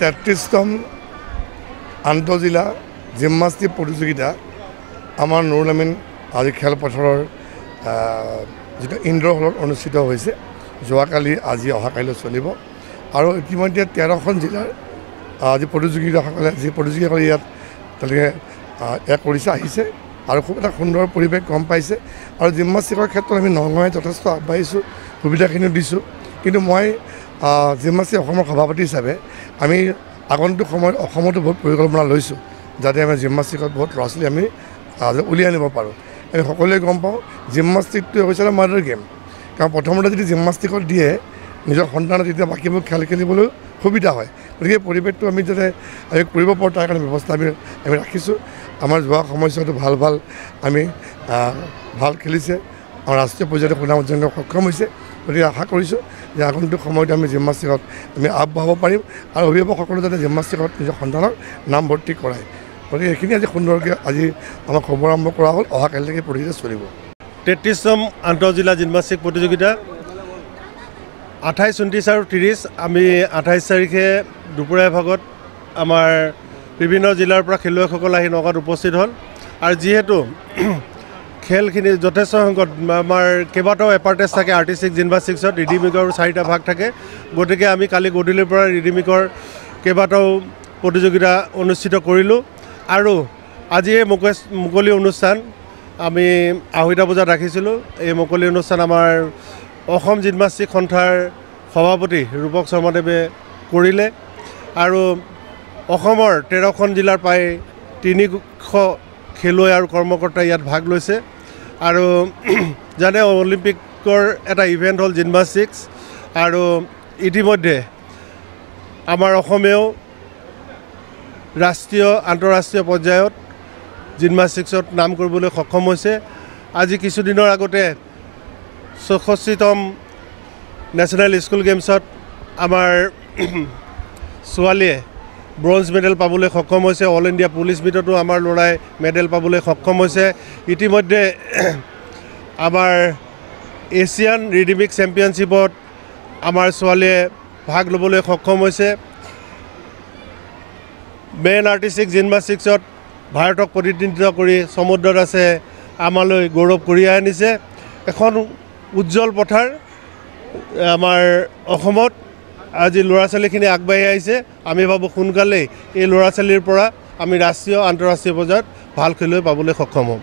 33তম আন্তঃজিলা জিমনাষ্টিক প্ৰতিযোগিতা আমাৰ নুৰুল আমিন আজি খেলপথাৰৰ যেটা ইনডোৰ হলত অনুষ্ঠিত হৈছে যোৱাকালি আজি অহাকাইলৈ চলিব আৰু ইতিমধ্যে 13খন জিলাৰ আজি প্ৰতিযোগীসকলে যি প্ৰতিযোগীসকলে ইয়াত তেওঁলোকে কৰিছে আহিছে আৰু খুব এটা সুন্দৰ পৰিৱেশ গম পাইছে আৰু জিমনাষ্টিকৰ ক্ষেত্ৰত আমি নগাঁৱে যথেষ্ট আগবাঢ়িছোঁ সুবিধাখিনি দিছোঁ কিন্তু মই জিমনাষ্টিক অসমৰ সভাপতি হিচাপে আমি আগন্তুক সময়ত অসমতো বহুত পৰিকল্পনা লৈছোঁ যাতে আমি জিমনাষ্টিকত বহুত ল'ৰা ছোৱালী আমি উলিয়াই আনিব পাৰোঁ আমি সকলোৱে গম পাওঁ জিমনাষ্টিকটো হৈছে মাৰ্ডাৰ গেম কাৰণ প্ৰথমতে যদি জিমনাষ্টিকত দিয়ে নিজৰ সন্তানে তেতিয়া বাকীবোৰ খেল খেলিবলৈ সুবিধা হয় গতিকে পৰিৱেশটো আমি যাতে আমি কৰিব পাৰোঁ তাৰ কাৰণে ব্যৱস্থা আমি ৰাখিছোঁ আমাৰ যোৱা সময়ছোৱাতো ভাল আমি ভাল খেলিছে আমাৰ ৰাষ্ট্ৰীয় পৰ্যায়ত সুনাম অৰ্জন কৰিব সক্ষম হৈছে গতিকে আশা কৰিছোঁ যে আগন্তুক সময়ত আমি জিমনাষ্টিকত আমি আগবঢ়াব পাৰিম আৰু অভিভাৱকসকলে যাতে জিমনাষ্টিকত নিজৰ সন্তানক নাম ভৰ্তি কৰায় গতিকে এইখিনি আজি সুন্দৰকৈ আজি আমাক খবৰ আৰম্ভ কৰা হ'ল অহাকালিলৈকে প্ৰতিযোগিতা চলিব 33তম আন্তঃজিলা জিমনাষ্টিক প্ৰতিযোগিতা 28, 29 আৰু 30 আমি 28 তাৰিখে দুপৰীয়া ভাগত আমাৰ বিভিন্ন জিলাৰ পৰা খেলুৱৈসকল আহি নগাঁৱত উপস্থিত হ'ল আৰু যিহেতু খেলখিনি যথেষ্ট সংখ্যক আমাৰ কেইবাটাও এপাৰ্টেজ থাকে আৰ্টিষ্টিক জিমনাষ্টিক্সত ৰিডিমিকৰ 4টা ভাগ থাকে গতিকে আমি কালি গধূলিৰ পৰা ৰিডিমিকৰ কেইবাটাও প্ৰতিযোগিতা অনুষ্ঠিত কৰিলোঁ আৰু আজি এই মুকলি অনুষ্ঠান আমি 2:30 বজাত ৰাখিছিলোঁ এই মুকলি অনুষ্ঠান আমাৰ অসম জিমনাষ্টিক সন্থাৰ সভাপতি ৰূপক শৰ্মাদেৱে কৰিলে আৰু অসমৰ 13খন জিলাৰ প্ৰায় 300 খেলুৱৈ আৰু কৰ্মকৰ্তা ইয়াত ভাগ লৈছে আৰু জানে অলিম্পিকৰ এটা ইভেণ্ট হ'ল জিমনাষ্টিক্স আৰু ইতিমধ্যে আমাৰ অসমেও ৰাষ্ট্ৰীয় আন্তঃৰাষ্ট্ৰীয় পৰ্যায়ত জিমনাষ্টিক্সত নাম কৰিবলৈ সক্ষম হৈছে আজি কিছুদিনৰ আগতে 64তম নেশ্যনেল স্কুল গেমছত আমাৰ ছোৱালীয়ে ব্ৰঞ্জ মেডেল পাবলৈ সক্ষম হৈছে অল ইণ্ডিয়া পুলিচ মিটতো আমাৰ ল'ৰাই মেডেল পাবলৈ সক্ষম হৈছে ইতিমধ্যে আমাৰ এছিয়ান ৰিডিমিক চেম্পিয়নশ্বিপত আমাৰ ছোৱালীয়ে ভাগ ল'বলৈ সক্ষম হৈছে মেন আৰ্টিষ্টিক জিমনাষ্টিক্সত ভাৰতক প্ৰতিনিধিত্ব কৰি সমুদ্ৰ দাসে আমালৈ গৌৰৱ কঢ়িয়াই আনিছে এখন উজ্জ্বল পথাৰ আমাৰ অসমত আজি ল'ৰা ছোৱালীখিনি আগবাঢ়ি আহিছে আমি ভাবোঁ সোনকালেই এই ল'ৰা ছোৱালীৰ পৰা আমি ৰাষ্ট্ৰীয় আন্তঃৰাষ্ট্ৰীয় পৰ্যায়ত ভাল খেলুৱৈ পাবলৈ সক্ষম হ'ম